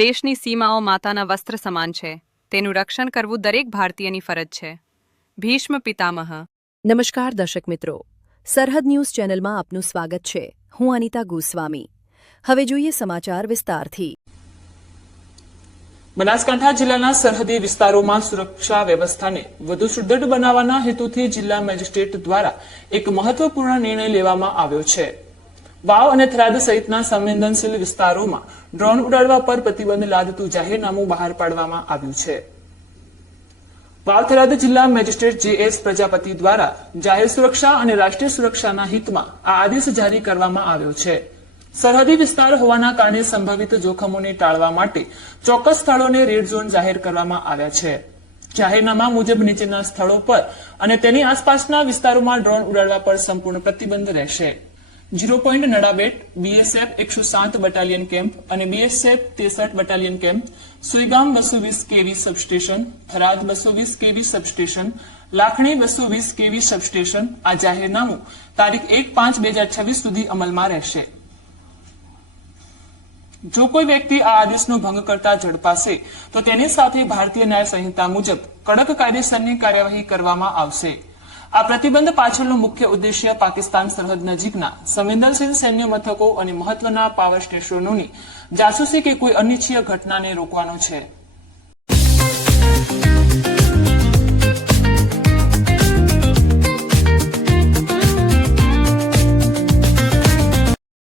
દેશની સીમાઓ માતાના વસ્ત્ર સમાન છે. તેનું રક્ષણ કરવું દરેક ભારતીયની ફરજ છે. ભીષ્મ પિતામહ. નમસ્કાર દર્શક મિત્રો, સરહદ ન્યૂઝ ચેનલમાં આપનું સ્વાગત છે. હું અનિતા ગોસ્વામી. હવે જોઈએ સમાચાર વિસ્તારથી. બનાસકાંઠા જિલ્લાના સરહદી વિસ્તારોમાં સુરક્ષા વ્યવસ્થાને વધુ સુદૃઢ બનાવવાના હેતુથી જિલ્લા મેજિસ્ટ્રેટ દ્વારા એક મહત્વપૂર્ણ નિર્ણય લેવામાં આવ્યો છે. વાવ અને થરાદ સહિતના સંવેદનશીલ વિસ્તારોમાં ડ્રોન ઉડાડવા પર પ્રતિબંધ લાદતું જાહેરનામું બહાર પાડવામાં આવ્યું છે. વાવ થરાદ જિલ્લા મેજિસ્ટ્રેટ જે.એસ. પ્રજાપતિ દ્વારા જાહેર સુરક્ષા અને રાષ્ટ્રીય સુરક્ષાના હિતમાં આ આદેશ જારી કરવામાં આવ્યો છે. સરહદી વિસ્તાર હોવાના કારણે સંભવિત જોખમોને ટાળવા માટે ચોક્કસ સ્થળોને રેડ ઝોન જાહેર કરવામાં આવ્યા છે. જાહેરનામા મુજબ નીચેના સ્થળો પર અને તેની આસપાસના વિસ્તારોમાં ડ્રોન ઉડાડવા પર સંપૂર્ણ પ્રતિબંધ રહેશે. 0 point Nadabet, BSF 107 battalion camp અને બીએસએફ 63 બટાલિયન કેમ્પ, સુઈગામ 220 કેવી સબસ્ટેશન, થરાદ 220 કેવી સબસ્ટેશન, લાખણી 220 કેવી સબસ્ટેશન. આ જાહેરનામું તારીખ 1/5/2026 સુધી અમલમાં રહેશે. જો કોઈ વ્યક્તિ આ આદેશનો ભંગ કરતા ઝડપાશે તો તેની સાથે ભારતીય ન્યાય સંહિતા મુજબ કડક કાયદેસરની કાર્યવાહી કરવામાં આવશે. આ પ્રતિબંધ પાછળનો મુખ્ય ઉદ્દેશ્ય પાકિસ્તાન સરહદ નજીકના સંવેદનશીલ સૈન્ય મથકો અને મહત્વના પાવર સ્ટેશનોની જાસૂસી કે કોઈ અનિચ્છનીય ઘટનાને રોકવાનો છે.